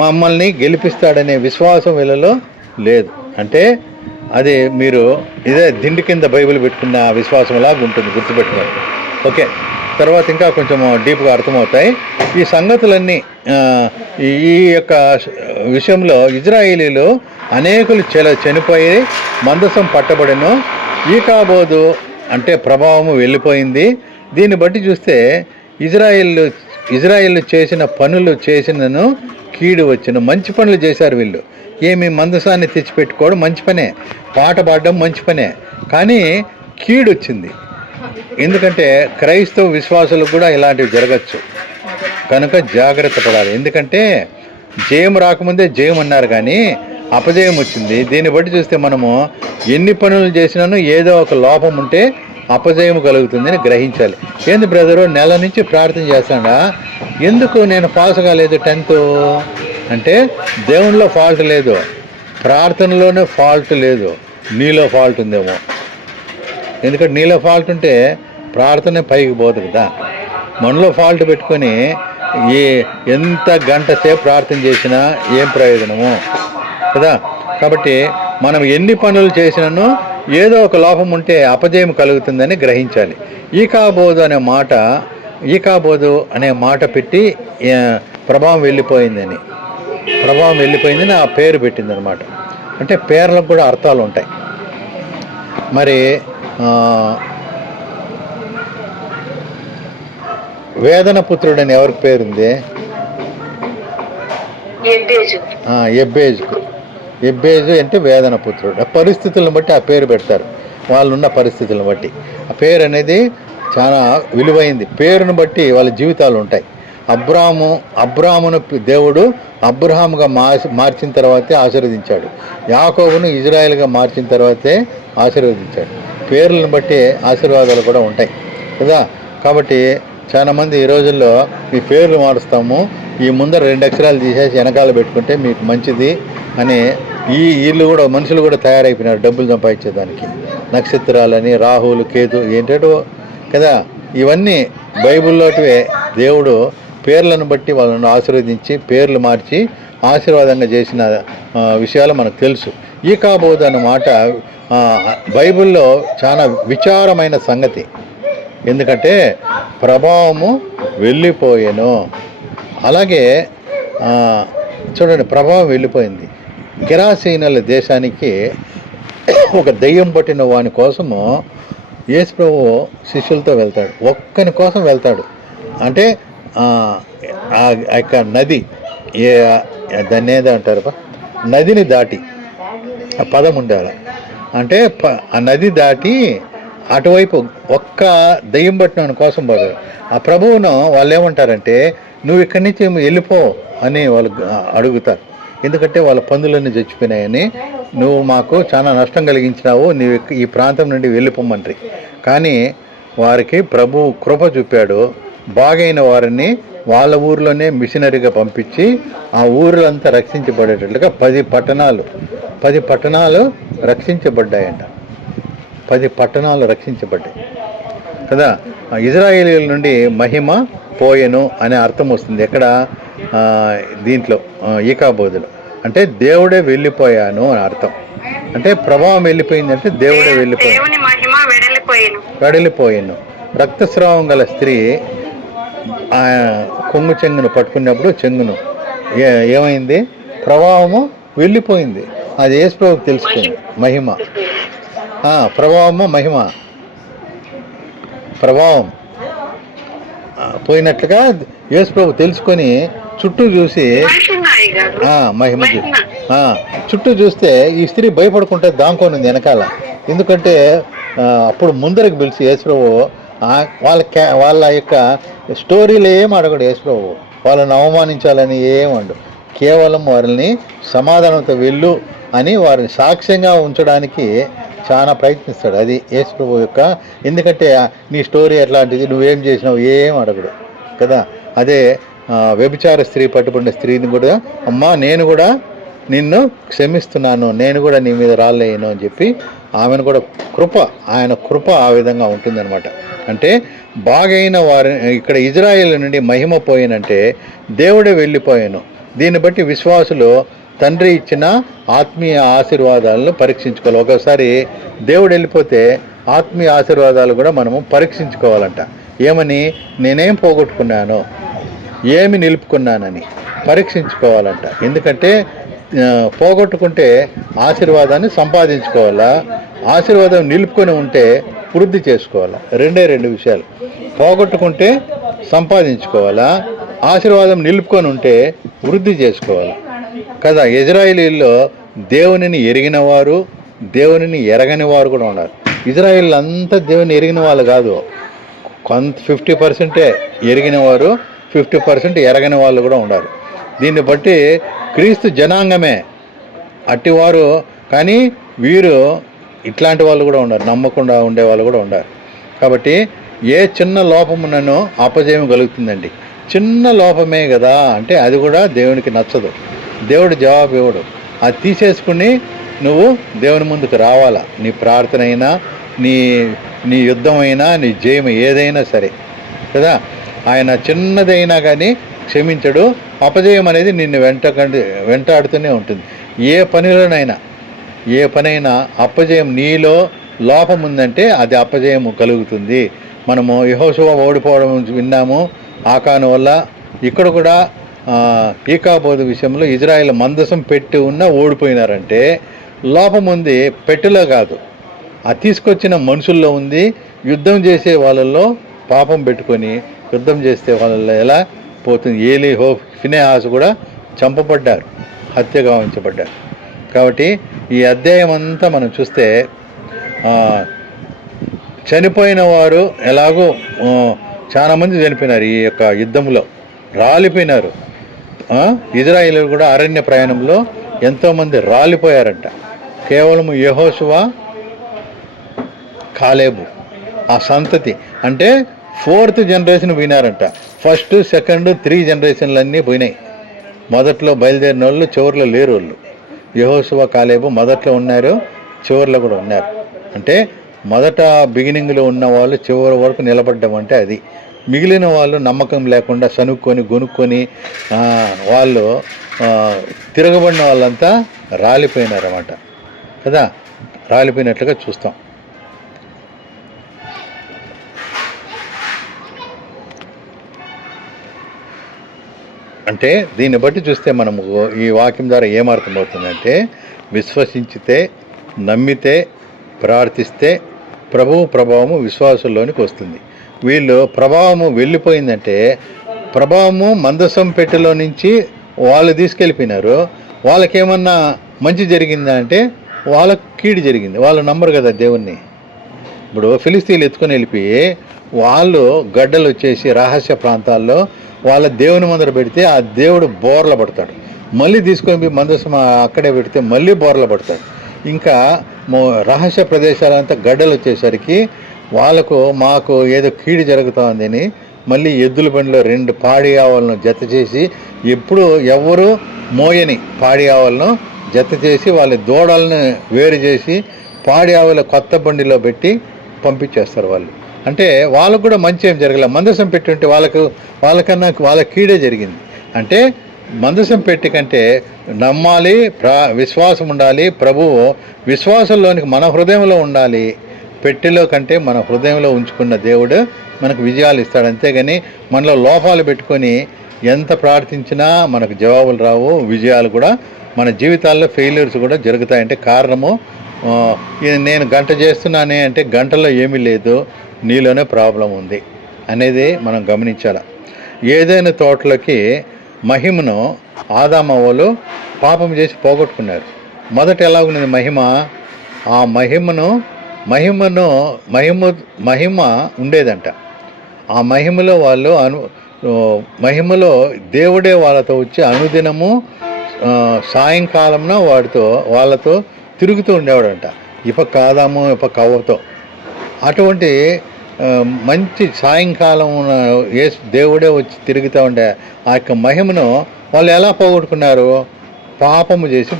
మమ్మల్ని గెలిపిస్తాడనే విశ్వాసం వీళ్ళలో లేదు. అంటే అది మీరు ఇదే దిండి కింద బైబిల్ పెట్టుకున్న విశ్వాసంలాగా ఉంటుంది, గుర్తుపెట్టుకోండి. ఓకే, తర్వాత ఇంకా కొంచెం డీప్గా అర్థమవుతాయి ఈ సంగతులన్నీ. ఈ యొక్క విషయంలో ఇజ్రాయేలీలు అనేకులు చనిపోయి మందసం పట్టబడెను. ఈకాబోదు అంటే ప్రభావము వెళ్ళిపోయింది. దీన్ని బట్టి చూస్తే ఇజ్రాయేలు చేసిన పనులు చేసినను కీడు వచ్చును. మంచి పనులు చేశారు వీళ్ళు. ఏమి మందసాన్ని తెచ్చిపెట్టుకోవడం మంచి పనే, పాట పాడడం మంచి పనే, కానీ కీడు వచ్చింది. ఎందుకంటే క్రైస్తవ విశ్వాసులకు కూడా ఇలాంటివి జరగచ్చు కనుక జాగ్రత్త పడాలి. ఎందుకంటే జయం రాకముందే జయం అన్నారు కానీ అపజయం వచ్చింది. దీన్ని బట్టి చూస్తే మనము ఎన్ని పనులు చేసినానో ఏదో ఒక లోపం ఉంటే అపజయం కలుగుతుందని గ్రహించాలి. ఏంది బ్రదరు నెల నుంచి ప్రార్థన చేస్తాడా, ఎందుకు నేను పాస్ కాలేదు 10th అంటే దేవునిలో ఫాల్ట్ లేదు, ప్రార్థనలోనే ఫాల్ట్ లేదు, నీలో ఫాల్ట్ ఉందేమో. ఎందుకంటే నీలో ఫాల్ట్ ఉంటే ప్రార్థన పైకి పోదు కదా. మనలో ఫాల్ట్ పెట్టుకొని ఎంత గంట సేపు ప్రార్థన చేసినా ఏం ప్రయోజనము కదా. కాబట్టి మనం ఎన్ని పనులు చేసినానో ఏదో ఒక లోపం ఉంటే అపజయం కలుగుతుందని గ్రహించాలి. ఈకాబోదు అనే మాట పెట్టి ప్రభావం వెళ్ళిపోయిందని ఆ పేరు పెట్టిందనమాట. అంటే పేర్లకు కూడా అర్థాలు ఉంటాయి. మరి వేదన పుత్రుడని ఎవరికి పేరుంది? ఎబ్బేజు అంటే వేదన పుత్రుడు. పరిస్థితులను బట్టి ఆ పేరు పెడతారు, వాళ్ళున్న పరిస్థితులను బట్టి. ఆ పేరు అనేది చాలా విలువైంది. పేరును బట్టి వాళ్ళ జీవితాలు ఉంటాయి. అబ్రామును దేవుడు అబ్రహాముగా మార్చిన తర్వాతే ఆశీర్వదించాడు. యాకోబును ఇజ్రాయేల్గా మార్చిన తర్వాతే ఆశీర్వదించాడు. పేర్లను బట్టి ఆశీర్వాదాలు కూడా ఉంటాయి కదా. కాబట్టి చాలామంది ఈ రోజుల్లో మీ పేర్లు మారుస్తాము, ఈ ముందర 2 అక్షరాలు తీసేసి వెనకాల పెట్టుకుంటే మీకు మంచిది అని మనుషులు కూడా తయారైపోయినారు డబ్బులు సంపాదించేదానికి. నక్షత్రాలని, రాహులు, కేతు ఏంటో కదా. ఇవన్నీ బైబిల్లోటివే. దేవుడు పేర్లను బట్టి వాళ్ళను ఆశీర్వదించి పేర్లు మార్చి ఆశీర్వాదంగా చేసిన విషయాలు మనకు తెలుసు. ఈకాబోదు అన్నమాట బైబిల్లో చాలా విచారమైన సంగతి. ఎందుకంటే ప్రభావము వెళ్ళిపోయాను. అలాగే చూడండి, ప్రభావం వెళ్ళిపోయింది. గెరాసీనుల దేశానికి ఒక దెయ్యం పట్టిన వాని కోసము యేసు ప్రభు శిష్యులతో వెళ్తాడు. ఒక్కని కోసం వెళ్తాడు. అంటే ఆ యొక్క నది, దాన్ని ఏదో అంటారు, నదిని దాటి, ఆ పదం ఉండాలి. అంటే ఆ నది దాటి అటువైపు ఒక్క దెయ్యం పట్టిన కోసం పోతారు. ఆ ప్రభువును వాళ్ళు ఏమంటారంటే, నువ్వు ఇక్కడి నుంచి వెళ్ళిపో అని వాళ్ళు అడుగుతారు. ఎందుకంటే వాళ్ళ పందులన్నీ చచ్చిపోయినాయని, నువ్వు మాకు చాలా నష్టం కలిగించినావు, నీవు ఈ ప్రాంతం నుండి వెళ్ళిపోమంటారు. కానీ వారికి ప్రభు కృప చూపాడు. బాగైన వారిని వాళ్ళ ఊరిలోనే మిషనరీగా పంపించి ఆ ఊర్లంతా రక్షించబడేటట్లుగా 10 పట్టణాలు రక్షించబడ్డాయంట. 10 పట్టణాలు రక్షించబడ్డాయి కదా. ఇజ్రాయేలీల నుండి మహిమ పోయెను అనే అర్థం వస్తుంది ఎక్కడ? దీంట్లో ఈకాబోదులో. అంటే దేవుడే వెళ్ళిపోయాను అని అర్థం. అంటే ప్రభావం వెళ్ళిపోయిందంటే దేవుడే వెడలిపోయాను. రక్తస్రావం గల స్త్రీ కొంగు చెంగును పట్టుకున్నప్పుడు చెంగును ఏమైంది? ప్రభావము వెళ్ళిపోయింది. అది యేసు ప్రభువుకు తెలిసిపోయింది. మహిమ ప్రభావం పోయినట్లుగా యేసు ప్రభు తెలుసుకొని చుట్టూ చూసి మహిమ చుట్టూ చూస్తే ఈ స్త్రీ భయపడుకుంటే దాంకోనుంది వెనకాల. ఎందుకంటే అప్పుడు ముందరికి పిలిచి యేసు ప్రభు వాళ్ళ యొక్క స్టోరీలు ఏం అడగడు యేసు ప్రభు. వాళ్ళని అవమానించాలని ఏమండు. కేవలం వారిని సమాధానంతో వెళ్ళు అని వారిని సాక్ష్యంగా ఉంచడానికి చాలా ప్రయత్నిస్తాడు. అది యేసు ప్రభు యొక్క. ఎందుకంటే నీ స్టోరీ ఎట్లాంటిది, నువ్వేం చేసినావు ఏం అడగడు కదా. అదే వ్యభిచార స్త్రీ పట్టుబడిన స్త్రీని కూడా, అమ్మా నేను కూడా నిన్ను క్షమిస్తున్నాను, నేను కూడా నీ మీద రాలేను అని చెప్పి ఆమెను కూడా ఆయన కృప ఆ విధంగా ఉంటుందన్నమాట. అంటే బాగైన వారి ఇక్కడ ఇజ్రాయేల్ నుండి మహిమ పోయినంటే దేవుడే వెళ్ళిపోయాను. దీన్ని బట్టి విశ్వాసులు తండ్రి ఇచ్చిన ఆత్మీయ ఆశీర్వాదాలను పరీక్షించుకోవాలి. ఒకసారి దేవుడు వెళ్ళిపోతే ఆత్మీయ ఆశీర్వాదాలు కూడా మనము పరీక్షించుకోవాలంట. ఏమని? నేనేం పోగొట్టుకున్నాను, ఏమి నిలుపుకున్నానని పరీక్షించుకోవాలంట. ఎందుకంటే పోగొట్టుకుంటే ఆశీర్వాదాన్ని సంపాదించుకోవాలా, ఆశీర్వాదం నిలుపుకొని ఉంటే వృద్ధి చేసుకోవాలా. 2 విషయాలు. పోగొట్టుకుంటే సంపాదించుకోవాలా, ఆశీర్వాదం నిలుపుకొని ఉంటే వృద్ధి చేసుకోవాలి కదా. ఇజ్రాయేలీల్లో దేవునిని ఎరిగిన వారు, దేవునిని ఎరగని వారు కూడా ఉన్నారు. ఇజ్రాయేల్ అంతా దేవుని ఎరిగిన వాళ్ళు కాదు, 50% ఎరిగిన వారు, 50% ఎరగని వాళ్ళు కూడా ఉన్నారు. దీన్ని బట్టి క్రీస్తు జనాంగమే అట్టివారు. కానీ వీరు ఇట్లాంటి వాళ్ళు కూడా ఉన్నారు, నమ్మకుండా ఉండే వాళ్ళు కూడా ఉన్నారు. కాబట్టి ఏ చిన్న లోపమునను అపజయం కలుగుతుందండి. చిన్న లోపమే కదా అంటే అది కూడా దేవునికి నచ్చదు. దేవుడు జవాబు ఇవ్వడు. అది తీసేసుకుని నువ్వు దేవుని ముందుకు రావాలా. నీ ప్రార్థన అయినా, నీ యుద్ధమైనా, నీ జయం ఏదైనా సరే కదా. ఆయన చిన్నదైనా కానీ క్షమించడు. అపజయం అనేది నిన్ను వెంటాడుతూనే ఉంటుంది. ఏ పనిలోనైనా ఏ పనైనా అపజయం నీలో లోపం ఉందంటే అది అపజయం కలుగుతుంది. మనము యెహోషువ ఓడిపోవడం విన్నాము ఆకాను వల్ల. ఇక్కడ కూడా ఈకాబోదు విషయంలో ఇజ్రాయెల్ మందసం పెట్టి ఉన్న ఓడిపోయినారంటే లోపం ఉంది, పెట్టెలో కాదు, ఆ తీసుకొచ్చిన మనుషుల్లో ఉంది. యుద్ధం చేసే వాళ్ళల్లో పాపం పెట్టుకొని యుద్ధం చేసే వాళ్ళల్లో ఎలా పోతుంది. ఏలీ ఫినెహాస్ కూడా చంపబడ్డారు, హత్య గావించబడ్డారు. కాబట్టి ఈ అధ్యాయం అంతా మనం చూస్తే చనిపోయిన వారు ఎలాగో చాలామంది చనిపోయినారు ఈ యొక్క యుద్ధంలో, రాలిపోయినారు. ఇజ్రాయేలీయులు కూడా అరణ్య ప్రయాణంలో ఎంతోమంది రాలిపోయారంట. కేవలం యెహోషువ, కాలేబు ఆ సంతతి అంటే 4th జనరేషన్ పోయినారంట. ఫస్ట్, సెకండ్, 3 జనరేషన్లన్నీ పోయినాయి. మొదట్లో బయలుదేరిన వాళ్ళు చివరిలో లేరు. వాళ్ళు యెహోషువ, కాలేబు మొదట్లో ఉన్నారు, చివరిలో కూడా ఉన్నారు. అంటే మొదట బిగినింగ్లో ఉన్న వాళ్ళు చివరి వరకు నిలబడ్డం అంటే అది. మిగిలిన వాళ్ళు నమ్మకం లేకుండా సనుక్కొని గొనుక్కొని వాళ్ళు తిరగబడిన వాళ్ళంతా రాలిపోయినారన్నమాట కదా, రాలిపోయినట్లుగా చూస్తాం. అంటే దీన్ని బట్టి చూస్తే మనము ఈ వాక్యం ద్వారా ఏమర్థమవుతుందంటే, విశ్వసించితే, నమ్మితే, ప్రార్థిస్తే ప్రభువు ప్రభావము విశ్వాసంలోనికి వస్తుంది. వీళ్ళు ప్రభావము వెళ్ళిపోయిందంటే, ప్రభావము మందసం పెట్టెలో నుంచి వాళ్ళు తీసుకెళ్ళిపోయినారు. వాళ్ళకేమన్నా మంచి జరిగిందా అంటే వాళ్ళకి కీడు జరిగింది. వాళ్ళు నమ్మరు కదా దేవుణ్ణి. ఇప్పుడు ఫిలిస్తీన్లు ఎత్తుకొని వెళ్ళిపోయి వాళ్ళు గడ్డలు వచ్చేసి రహస్య ప్రాంతాల్లో వాళ్ళ దేవుని ముందర పెడితే ఆ దేవుడు బోర్ల పడతాడు. మళ్ళీ తీసుకొని పోయి మందసం అక్కడే పెడితే మళ్ళీ బోర్ల పడతాడు. ఇంకా రహస్య ప్రదేశాలంతా గడ్డలు వచ్చేసరికి వాళ్ళకు మాకు ఏదో కీడు జరుగుతుందని మళ్ళీ ఎద్దుల బండిలో 2 పాడి ఆవులను జత చేసి, ఎప్పుడు ఎవరు మోయని పాడి ఆవులను జత చేసి వాళ్ళ దూడలను వేరు చేసి పాడి ఆవుల కొత్త బండిలో పెట్టి పంపించేస్తారు వాళ్ళు. అంటే వాళ్ళకు కూడా మంచి ఏం జరగలేదు. మందసం పెట్టి ఉంటే వాళ్ళకన్నా వాళ్ళ కీడే జరిగింది. అంటే మందసం పెట్టి కంటే నమ్మాలి, విశ్వాసం ఉండాలి. ప్రభువు విశ్వాసంలోనికి మన హృదయంలో ఉండాలి. పెట్టెలో కంటే మన హృదయంలో ఉంచుకున్న దేవుడు మనకు విజయాలు ఇస్తాడు. అంతేగాని మనలో లోపాలు పెట్టుకొని ఎంత ప్రార్థించినా మనకు జవాబులు రావు, విజయాలు కూడా మన జీవితాల్లో ఫెయిల్యూర్స్ కూడా జరుగుతాయంటే కారణము నేను గంట చేస్తున్నానే అంటే గంటలో ఏమీ లేదు, నీలోనే ప్రాబ్లం ఉంది అనేది మనం గమనించాలి. ఏదైనా తోటలోకి మహిమను ఆదామవ్వలు పాపం చేసి పోగొట్టుకున్నారు. మొదట ఎలా ఉన్నది మహిమ? ఆ మహిమ ఉండేదంట. ఆ మహిమలో వాళ్ళు మహిమలో దేవుడే వాళ్ళతో వచ్చి అనుదినము సాయంకాలంలో వాళ్ళతో తిరుగుతూ ఉండేవాడంట. ఇపక్క ఆదాము ఇపక్క అవ్వతో. అటువంటి మంచి సాయంకాలం దేవుడే వచ్చి తిరుగుతూ ఉండే ఆ యొక్క మహిమను వాళ్ళు ఎలా పోగొట్టుకున్నారు? పాపము చేసి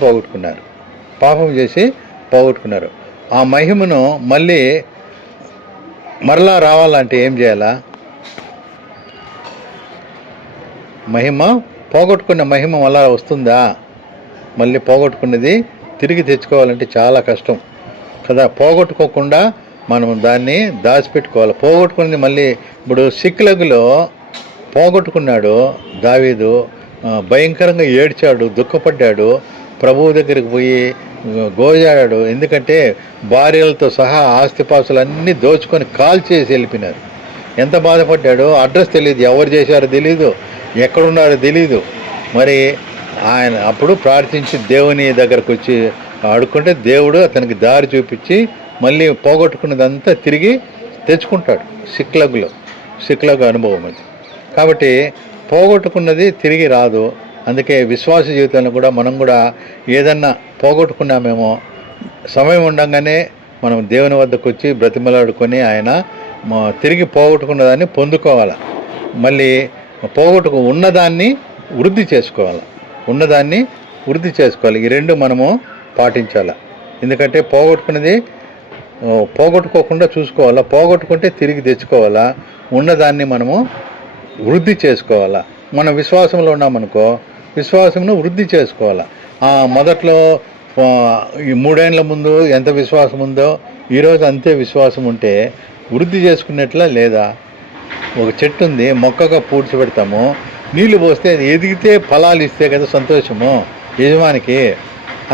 పోగొట్టుకున్నారు. ఆ మహిమను మరలా రావాలంటే ఏం చేయాలా? పోగొట్టుకున్న మహిమ మళ్ళా వస్తుందా? మళ్ళీ పోగొట్టుకున్నది తిరిగి తెచ్చుకోవాలంటే చాలా కష్టం కదా. పోగొట్టుకోకుండా మనం దాన్ని దాచిపెట్టుకోవాలి. పోగొట్టుకున్నది మళ్ళీ ఇప్పుడు సిక్లగులో పోగొట్టుకున్నాడు దావీదు, భయంకరంగా ఏడ్చాడు, దుఃఖపడ్డాడు, ప్రభువు దగ్గరికి పోయి గోజాడాడు. ఎందుకంటే భార్యలతో సహా ఆస్తిపాస్తులన్నీ దోచుకొని కాల్చేసి వెళ్ళిపోయినారు. ఎంత బాధపడ్డాడో. అడ్రస్ తెలియదు, ఎవరు చేశారో తెలీదు, ఎక్కడున్నారో తెలీదు. మరి ఆయన అప్పుడు ప్రార్థించి దేవుని దగ్గరకు వచ్చి అడుక్కుంటే దేవుడు అతనికి దారి చూపించి మళ్ళీ పోగొట్టుకున్నదంతా తిరిగి తెచ్చుకుంటాడు. సిక్లగు అనుభవం అది. కాబట్టి పోగొట్టుకున్నది తిరిగి రాదు. అందుకే విశ్వాస జీవితంలో కూడా మనం కూడా ఏదన్నా పోగొట్టుకున్నామేమో సమయం ఉండగానే మనం దేవుని వద్దకు వచ్చి బ్రతిమలాడుకొని ఆయన తిరిగి పోగొట్టుకున్నదాన్ని పొందుకోవాలి. మళ్ళీ ఉన్నదాన్ని వృద్ధి చేసుకోవాలి. ఈ 2 మనము పాటించాలి. ఎందుకంటే పోగొట్టుకోకుండా చూసుకోవాలా, పోగొట్టుకుంటే తిరిగి తెచ్చుకోవాలా, ఉన్నదాన్ని మనము వృద్ధి చేసుకోవాలా. మనం విశ్వాసంలో ఉన్నామనుకో, విశ్వాసంను వృద్ధి చేసుకోవాలా. మొదట్లో ఈ 3 ఏళ్ల ముందు ఎంత విశ్వాసం ఉందో ఈరోజు అంతే విశ్వాసం ఉంటే వృద్ధి చేసుకున్నట్లా లేదా? ఒక చెట్టు ఉంది, మొక్కగా పూడ్చిపెడతాము, నీళ్లు పోస్తే అది ఎదిగితే ఫలాలు ఇస్తే కదా సంతోషము యజమానికి.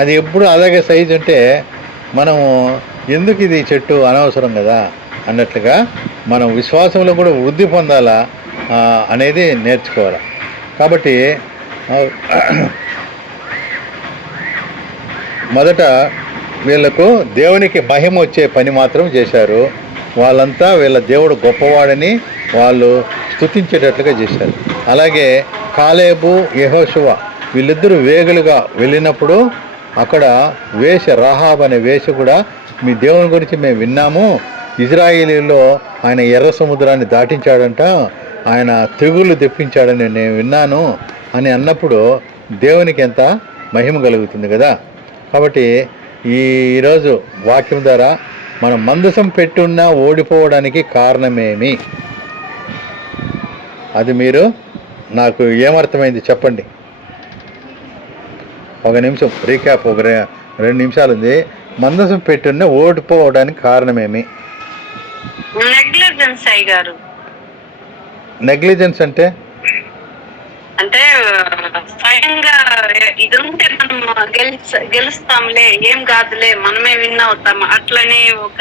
అది ఎప్పుడు అలాగే సైజు ఉంటే మనము ఎందుకు ఇది చెట్టు అనవసరం కదా అన్నట్లుగా మనం విశ్వాసంలో కూడా వృద్ధి పొందాలా అనేది నేర్చుకోవాలి. కాబట్టి మొదట వీళ్ళకు దేవునికి మహిమ వచ్చే పని మాత్రం చేశారు. వాళ్ళంతా వీళ్ళ దేవుడు గొప్పవాడని వాళ్ళు స్తుతించేటట్లుగా చేశారు. అలాగే కాలేబు, యెహోషువ వీళ్ళిద్దరూ వేగులుగా వెళ్ళినప్పుడు అక్కడ రాహాబ్ అనే వేష కూడా మీ దేవుని గురించి మేము విన్నాము, ఇజ్రాయేలీలో ఆయన ఎర్ర సముద్రాన్ని దాటించాడంట, ఆయన తెగుళ్ళు తెప్పించాడని నేను విన్నాను అని అన్నప్పుడు దేవునికి ఎంత మహిమ కలుగుతుంది కదా. కాబట్టి ఈరోజు వాక్యం ద్వారా మనం మందసం పెట్టున్నా ఓడిపోవడానికి కారణమేమి, అది మీరు నాకు ఏమర్థమైంది చెప్పండి. ఒక నిమిషం రీక్యాప్, ఒక 2 నిమిషాలు ఉంది. మందసం పెట్టున్నా ఓడిపోవడానికి కారణమేమి? నెగ్లిజెన్స్ అయ్యారు. నెగ్లిజెన్స్ అంటే స్వయంగా ఇది ఉంటే మనం గెలుస్తాంలే, ఏం కాదులే, మనమే విన్ అవుతాం అట్లనే ఒక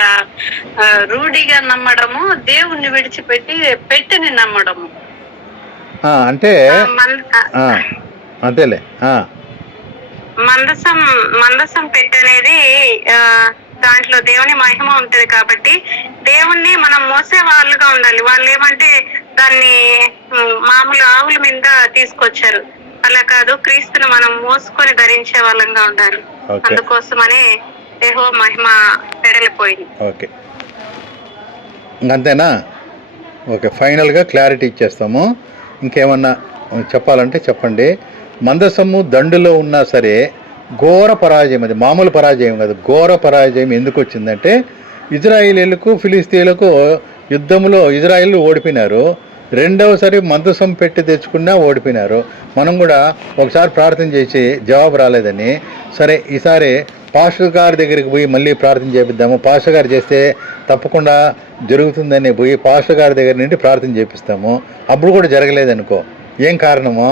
రూఢిగా నమ్మడము, దేవుణ్ణి విడిచిపెట్టి పెట్టిని నమ్మడము. అంటే అంతేలే. మందసం పెట్టనేది దాంట్లో దేవుని మహిమ ఉంటది కాబట్టి దేవుణ్ణి మనం మోసే వాళ్ళుగా ఉండాలి. వాళ్ళు ఏమంటే దాన్ని మామూలు ఆవుల మీద తీసుకొచ్చారు, అలా కాదు, క్రీస్తుని మనం మోసుకొని ధరించే వాళ్ళంగా ఉండాలి. అందుకోసమని యెహోవా మహిమ పెడలిపోయింది. ఓకే, అంతేనా? ఓకే, ఫైనల్గా క్లారిటీ ఇచ్చేస్తాము. ఇంకేమన్నా చెప్పాలంటే చెప్పండి. మందసము దండులో ఉన్నా సరే ఘోర పరాజయం, అది మామూలు పరాజయం కాదు, ఘోర పరాజయం ఎందుకు వచ్చిందంటే ఇజ్రాయేలీలకు ఫిలిస్తీన్లకు యుద్ధంలో ఇజ్రాయేల్ ఓడిపోయినారు. రెండవసారి మందసం పెట్టి తెచ్చుకున్నా ఓడిపోయినారు. మనం కూడా ఒకసారి ప్రార్థన చేసి జవాబు రాలేదని, సరే ఈసారి పాస్టర్ గారి దగ్గరికి పోయి మళ్ళీ ప్రార్థన చేపిద్దాము, పాస్టర్ గారు చేస్తే తప్పకుండా జరుగుతుందని పోయి పాస్టర్ గారి దగ్గర నుండి ప్రార్థన చేపిస్తాము, అప్పుడు కూడా జరగలేదనుకో, ఏం కారణము?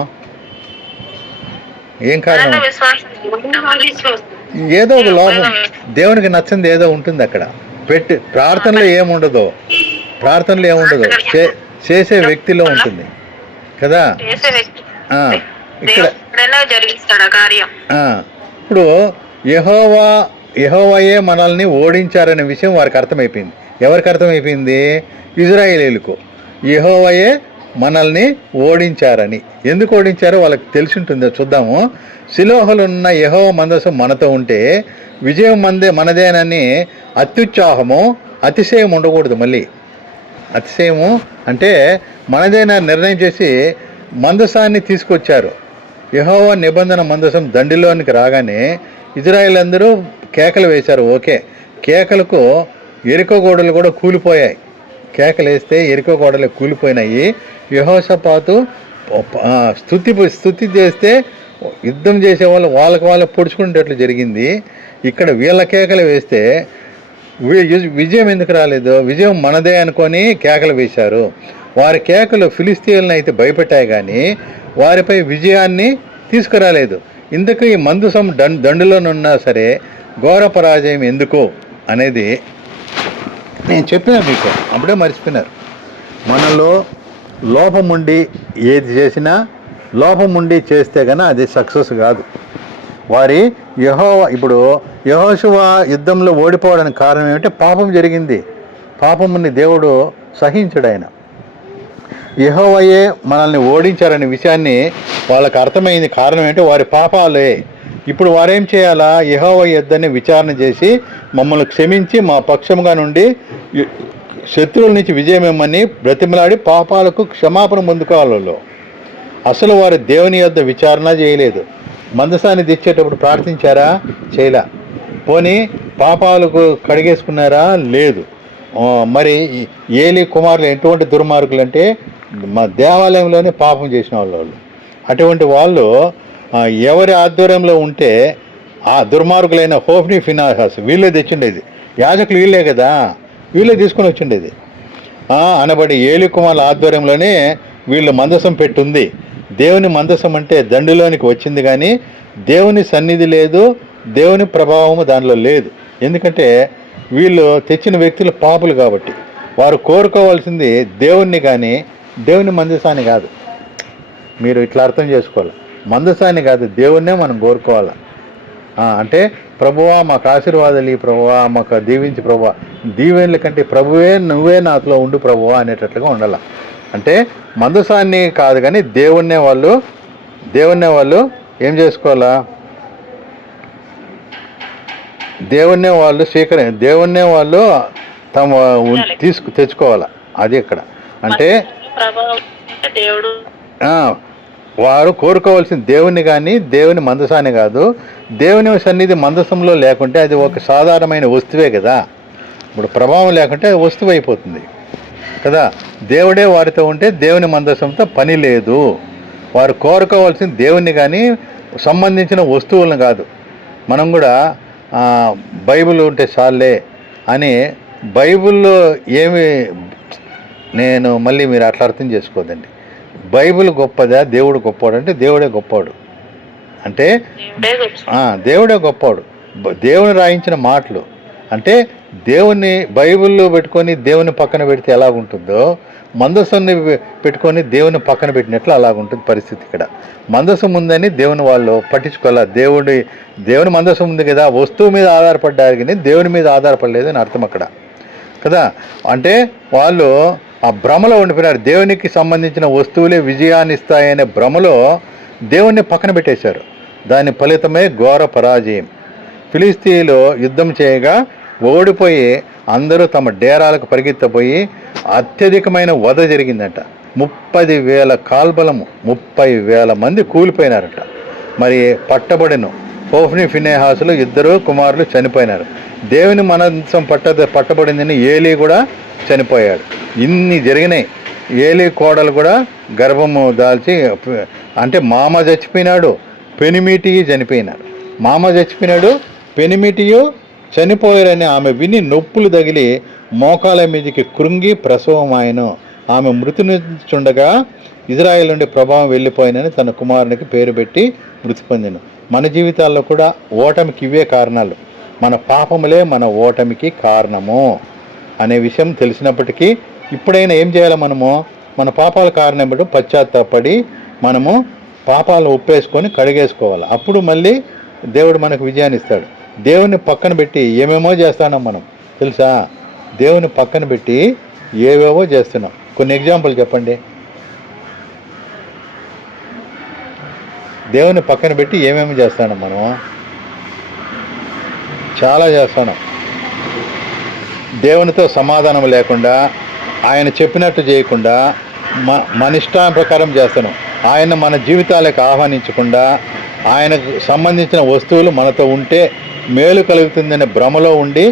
ఏదో ఒక లోపం, దేవునికి నచ్చింది ఏదో ఉంటుంది అక్కడ. ప్రార్థనలో ఏముండదు, చేసే వ్యక్తిలో ఉంటుంది కదా. ఇక్కడ ఇప్పుడు యెహోవాయే మనల్ని ఓడించారనే విషయం వారికి అర్థమైపోయింది. ఎవరికి అర్థమైపోయింది? ఇజ్రాయేలీలకు. యెహోవాయే మనల్ని ఓడించారని. ఎందుకు ఓడించారో వాళ్ళకి తెలిసి ఉంటుందో చూద్దాము. షిలోహులో ఉన్న యెహోవా మందసం మనతో ఉంటే విజయం మనదేనని అత్యుత్సాహము, అతిశయం ఉండకూడదు. మళ్ళీ అతిశయము అంటే మనదైన నిర్ణయం చేసి మందసాన్ని తీసుకొచ్చారు. యెహోవా నిబంధన మందసం దండిలోనికి రాగానే ఇజ్రాయేల్ అందరూ కేకలు వేశారు. ఓకే, కేకలకు ఎరికో గోడలు కూడా కూలిపోయాయి. కేకలు వేస్తే ఎరికో గోడలు కూలిపోయినాయి. యెహోషాపాతు స్తుతి చేస్తే యుద్ధం చేసే వాళ్ళు వాళ్ళకు పొడుచుకునేటట్లు జరిగింది. ఇక్కడ వీళ్ళ కేకలు వేస్తే విజయం ఎందుకు రాలేదు? విజయం మనదే అనుకొని కేకలు వేశారు. వారి కేకలు ఫిలిస్తీన్లను అయితే భయపెట్టాయి కానీ వారిపై విజయాన్ని తీసుకురాలేదు. ఇందుకు ఈ మందసం దండులోనున్నా సరే ఘోర పరాజయం ఎందుకు అనేది నేను చెప్పినా మీకు, అప్పుడే మర్చిపోయినారు. మనలో లోపం ఉండి ఏది చేసినా లోపం ఉండి చేస్తే కన్నా అది సక్సెస్ కాదు. ఇప్పుడు యెహోషువ యుద్ధంలో ఓడిపోవడానికి కారణం ఏమంటే పాపం జరిగింది. పాపముని దేవుడు సహించడు. ఆయన యెహోవాయే మనల్ని ఓడించారనే విషయాన్ని వాళ్ళకి అర్థమైంది. కారణం ఏంటంటే వారి పాపాలే. ఇప్పుడు వారేం చేయాలా? యెహోవా యుద్ధాన్ని విచారణ చేసి మమ్మల్ని క్షమించి మా పక్షముగా నుండి శత్రువుల నుంచి విజయం ఇమ్మని బ్రతిమలాడి పాపాలకు క్షమాపణ పొందుకోవాలి. అసలు వారు దేవుని యొద్ద విచారణ చేయలేదు. మందసాన్ని తెచ్చేటప్పుడు ప్రార్థించారా? చేయలే. పోనీ పాపాలకు కడిగేసుకున్నారా? లేదు. మరి ఏలీ కుమారులు ఎటువంటి దుర్మార్గులు అంటే మా దేవాలయంలోనే పాపం చేసిన వాళ్ళు. అటువంటి వాళ్ళు ఎవరి ఆధ్వర్యంలో ఉంటే ఆ దుర్మార్గులైన హోఫ్ని ఫినాహాస్ వీళ్ళే తెచ్చిండేది. యాజకులు వీళ్ళే కదా, వీళ్ళే తీసుకొని వచ్చిండేది. అనబడి ఏలి కుమారుల ఆధ్వర్యంలోనే వీళ్ళు మందసం పెట్టుంది. దేవుని మందసం అంటే దండులోనికి వచ్చింది, కానీ దేవుని సన్నిధి లేదు, దేవుని ప్రభావము దానిలో లేదు. ఎందుకంటే వీళ్ళు తెచ్చిన వ్యక్తులు పాపులు కాబట్టి వారు కోరుకోవాల్సింది దేవుణ్ణి కానీ దేవుని మందసాన్ని కాదు. మీరు ఇట్లా అర్థం చేసుకోవాలి. మందసాన్ని కాదు, దేవుణ్ణే మనం కోరుకోవాలి. అంటే ప్రభువా మాకు ఆశీర్వాదాలు, ప్రభువా మాకు దీవించి, ప్రభువా దీవెనల కంటే ప్రభువే నువ్వే నాతో ఉండు ప్రభువా అనేటట్లుగా ఉండాలి. అంటే మందసాన్ని కాదు కానీ దేవుణ్ణే వాళ్ళు ఏం చేసుకోవాలా? దేవుణ్ణే వాళ్ళు తమ తెచ్చుకోవాలి. అది ఇక్కడ అంటే దేవుడు వారు కోరుకోవాల్సిన దేవుణ్ణి కానీ దేవుని మందసాన్ని కాదు. దేవుని సన్నిధి మందసంలో లేకుంటే అది ఒక సాధారణమైన వస్తువే కదా. ఇప్పుడు ప్రభావం లేకుంటే వస్తువు అయిపోతుంది కదా. దేవుడే వారితో ఉంటే దేవుని మందసంతో పని లేదు. వారు కోరుకోవాల్సిన దేవుణ్ణి కానీ సంబంధించిన వస్తువులను కాదు. మనం కూడా బైబిల్ ఉంటే చాలే అని బైబిల్లో నేను మళ్ళీ మీరు అట్లా అర్థం చేసుకోదండి. బైబిల్ గొప్పదా, దేవుడు గొప్పవాడు అంటే దేవుడే గొప్పవాడు. అంటే దేవుడే గొప్పవాడు. దేవుని రాయించిన మాటలు అంటే దేవుని బైబిల్లో పెట్టుకొని దేవుని పక్కన పెడితే ఎలాగుంటుందో మందసాన్ని పెట్టుకొని దేవుని పక్కన పెట్టినట్లు అలాగుంటుంది పరిస్థితి. ఇక్కడ మందసం ఉందని దేవుని వాళ్ళు పట్టించుకోవాలి. దేవుని మందసం ఉంది కదా, వస్తువు మీద ఆధారపడ్డారు కానీ దేవుని మీద ఆధారపడలేదని అర్థం అక్కడ కదా. అంటే వాళ్ళు ఆ భ్రమలో ఉండిపోయినారు. దేవునికి సంబంధించిన వస్తువులే విజయాన్ని ఇస్తాయనే భ్రమలో దేవుణ్ణి పక్కన పెట్టేశారు. దాని ఫలితమే ఘోర పరాజయం. ఫిలిస్తీన్లు యుద్ధం చేయగా ఓడిపోయి అందరూ తమ డేరాలకు పరిగెత్తపోయి అత్యధికమైన వధ జరిగిందట. 30,000 కాల్బలము, 30,000 మంది కూలిపోయినారట. మరి పట్టబడిన హోఫ్ని ఫినేహాసులు 2 కుమారులు చనిపోయినారు. దేవుని మనసం పట్టబడిందని ఏలీ కూడా చనిపోయాడు. ఇన్ని జరిగినాయి. ఏలీ కోడలు కూడా గర్భము దాల్చి, అంటే మామ చచ్చిపోయినాడు, పెనిమిటియు చనిపోయినారు. మామ చచ్చిపోయినాడు, పెనిమిటియు చనిపోయారని ఆమె విని నొప్పులు తగిలి మోకాల మీదకి కృంగి ప్రసవం ఆయను. ఆమె మృతి నుంచుండగా ఇజ్రాయేల్ నుండి ప్రభావం వెళ్ళిపోయినని తన కుమారునికి పేరు పెట్టి మృతి పొందిన. మన జీవితాల్లో కూడా ఓటమికి ఇవే కారణాలు. మన పాపములే మన ఓటమికి కారణము అనే విషయం తెలిసినప్పటికీ ఇప్పుడైనా ఏం చేయాలి? మనము మన పాపాల కారణం బట్టి పశ్చాత్తాపడి మనము పాపాలను ఒప్పేసుకొని కడిగేసుకోవాలి. అప్పుడు మళ్ళీ దేవుడు మనకు విజయాన్ని ఇస్తాడు. దేవుని పక్కన పెట్టి ఏమేమో చేస్తున్నాం మనం తెలుసా? దేవుని పక్కన పెట్టి ఏవేవో చేస్తున్నాం. కొన్ని ఎగ్జాంపుల్ చెప్పండి. దేవుని పక్కన పెట్టి ఏమేమి చేస్తున్నాం మనం? చాలా చేస్తున్నాం. దేవునితో సమాధానం లేకుండా, ఆయన చెప్పినట్టు చేయకుండా మన ఇష్టం ప్రకారం చేస్తున్నాం. ఆయన మన జీవితాలకు ఆహ్వానించకుండా, ఆయనకు సంబంధించిన వస్తువులు మనతో ఉంటే మేలు కలుగుతుందనే భ్రమలో ఉండి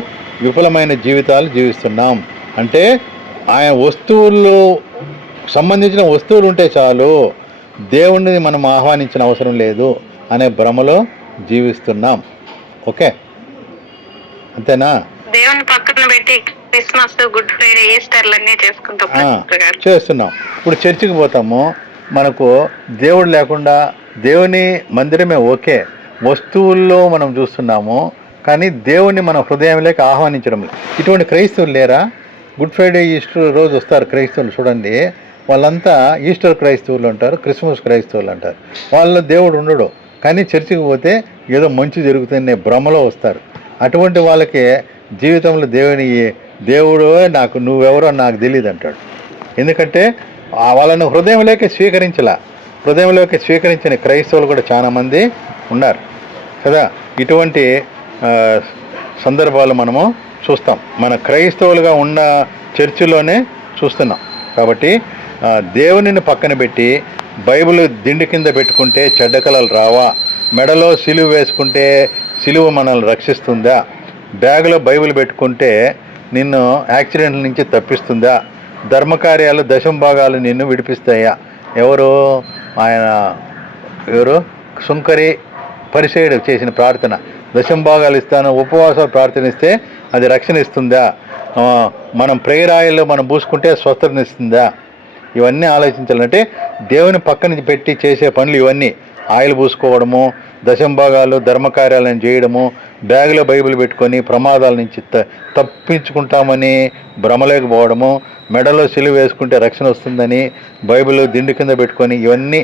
విఫలమైన జీవితాలు జీవిస్తున్నాం. అంటే ఆయన సంబంధించిన వస్తువులు ఉంటే చాలు, దేవుణ్ణి మనం ఆహ్వానించిన అవసరం లేదు అనే భ్రమలో జీవిస్తున్నాం. ఓకే, అంతేనా? దేవుని పక్కన పెట్టి క్రిస్మస్, గుడ్ ఫ్రైడే, ఈస్టర్లు అన్నీ చేస్తున్నాం. ఇప్పుడు చర్చికి పోతాము, మనకు దేవుడు లేకుండా దేవుని మందిరమే ఓకే, వస్తువుల్లో మనం చూస్తున్నాము, కానీ దేవుణ్ణి మన హృదయంలోకి ఆహ్వానించడం. ఇటువంటి క్రైస్తవులు లేరా? గుడ్ ఫ్రైడే, ఈస్టర్ రోజు వస్తారు క్రైస్తవులు, చూడండి, వాళ్ళంతా ఈస్టర్ క్రైస్తవులు అంటారు, క్రిస్మస్ క్రైస్తవులు అంటారు. వాళ్ళ దేవుడు ఉండడు, కానీ చర్చికి పోతే ఏదో మంచి జరుగుతుందనే భ్రమలో వస్తారు. అటువంటి వాళ్ళకి జీవితంలో దేవుడు నాకు నువ్వెవరో నాకు తెలియదు అంటాడు. ఎందుకంటే వాళ్ళను హృదయంలోకి స్వీకరించిన క్రైస్తవులు కూడా చాలామంది ఉన్నారు కదా. ఇటువంటి సందర్భాలు మనము చూస్తాం, మన క్రైస్తవులుగా ఉన్న చర్చిలోనే చూస్తున్నాం. కాబట్టి దేవునిని పక్కన పెట్టి బైబిల్ దిండి కింద పెట్టుకుంటే చెడ్డ కళలు రావా? మెడలో సిలువ వేసుకుంటే సిలువ మనల్ని రక్షిస్తుందా? బ్యాగులో బైబిల్ పెట్టుకుంటే నిన్ను యాక్సిడెంట్ల నుంచి తప్పిస్తుందా? ధర్మకార్యాలు, దశంభాగాలు నిన్ను విడిపిస్తాయా? ఎవరు సుంకరి పరిసేయుడు చేసిన ప్రార్థన, దశంభాగాలు ఇస్తాను, ఉపవాసాలు ప్రార్థనిస్తే అది రక్షణ ఇస్తుందా? మనం ప్రేయర్ ఆయిల్లో మనం పూసుకుంటే స్వస్థతనిస్తుందా? ఇవన్నీ ఆలోచించాలంటే దేవుని పక్కన పెట్టి చేసే పనులు ఇవన్నీ. ఆయిల్ పూసుకోవడము, దశంభాగాలు, ధర్మకార్యాలను చేయడము, బ్యాగులో బైబిల్ పెట్టుకొని ప్రమాదాల నుంచి తప్పించుకుంటామని భ్రమలేకపోవడము, మెడలో సిలువ వేసుకుంటే రక్షణ వస్తుందని బైబిల్ దిండు కింద పెట్టుకొని, ఇవన్నీ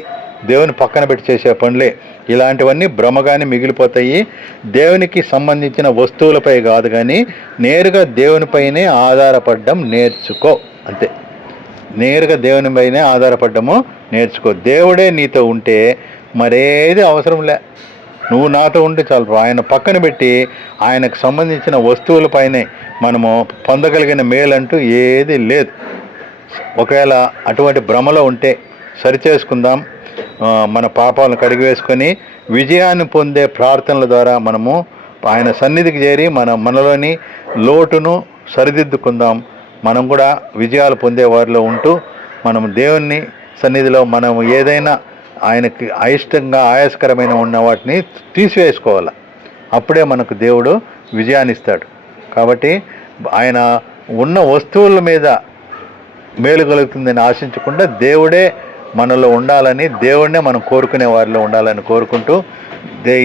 దేవుని పక్కన పెట్టి చేసే పనులే. ఇలాంటివన్నీ భ్రమగానే మిగిలిపోతాయి. దేవునికి సంబంధించిన వస్తువులపై కాదు, కానీ నేరుగా దేవునిపైనే ఆధారపడడం నేర్చుకో. అంతే, నేరుగా దేవునిపైనే ఆధారపడ్డము నేర్చుకో. దేవుడే నీతో ఉంటే మరేది అవసరం లే. నువ్వు నాతో ఉంటే చాలు. ఆయన పక్కన పెట్టి ఆయనకు సంబంధించిన వస్తువులపైనే మనము పొందగలిగిన మేలంటూ ఏది లేదు. ఒకవేళ అటువంటి భ్రమలో ఉంటే సరిచేసుకుందాం. మన పాపాలను కడిగివేసుకొని విజయాన్ని పొందే ప్రార్థనల ద్వారా మనము ఆయన సన్నిధికి చేరి మనలోని లోటును సరిదిద్దుకుందాం. మనం కూడా విజయాలు పొందే వారిలో ఉంటూ మనం దేవుని సన్నిధిలో మనం ఏదైనా ఆయనకి అయిష్టంగా ఆయాసకరమైన ఉన్న వాటిని తీసివేసుకోవాలి. అప్పుడే మనకు దేవుడు విజయాన్ని ఇస్తాడు. కాబట్టి ఆయన ఉన్న వస్తువుల మీద మేలు కలుగుతుందని ఆశించకుండా దేవుడే మనలో ఉండాలని, దేవుడినే మనం కోరుకునే వారిలో ఉండాలని కోరుకుంటూ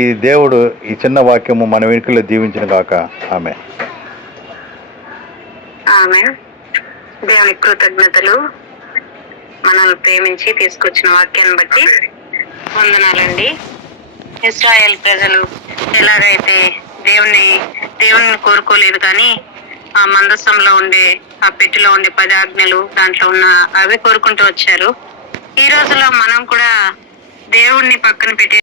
ఈ దేవుడు ఈ చిన్న వాక్యము మన వెనుకలో దీవించిన గాక. ఆమె దేవుని కృతజ్ఞతలు. మనల్ని ప్రేమించి తీసుకొచ్చిన వాక్యాన్ని బట్టి వందనాలండి. ఇశ్రాయేల్ ప్రజలు ఎలాగైతే దేవుని కోరుకోలేదు, కానీ ఆ మందసంలో ఉండే, ఆ పెట్టెలో ఉండే 10 ఆజ్ఞలు దాంట్లో ఉన్న అవి కోరుకుంటూ వచ్చారు. ఈ రోజులో మనం కూడా దేవుణ్ణి పక్కన పెట్టి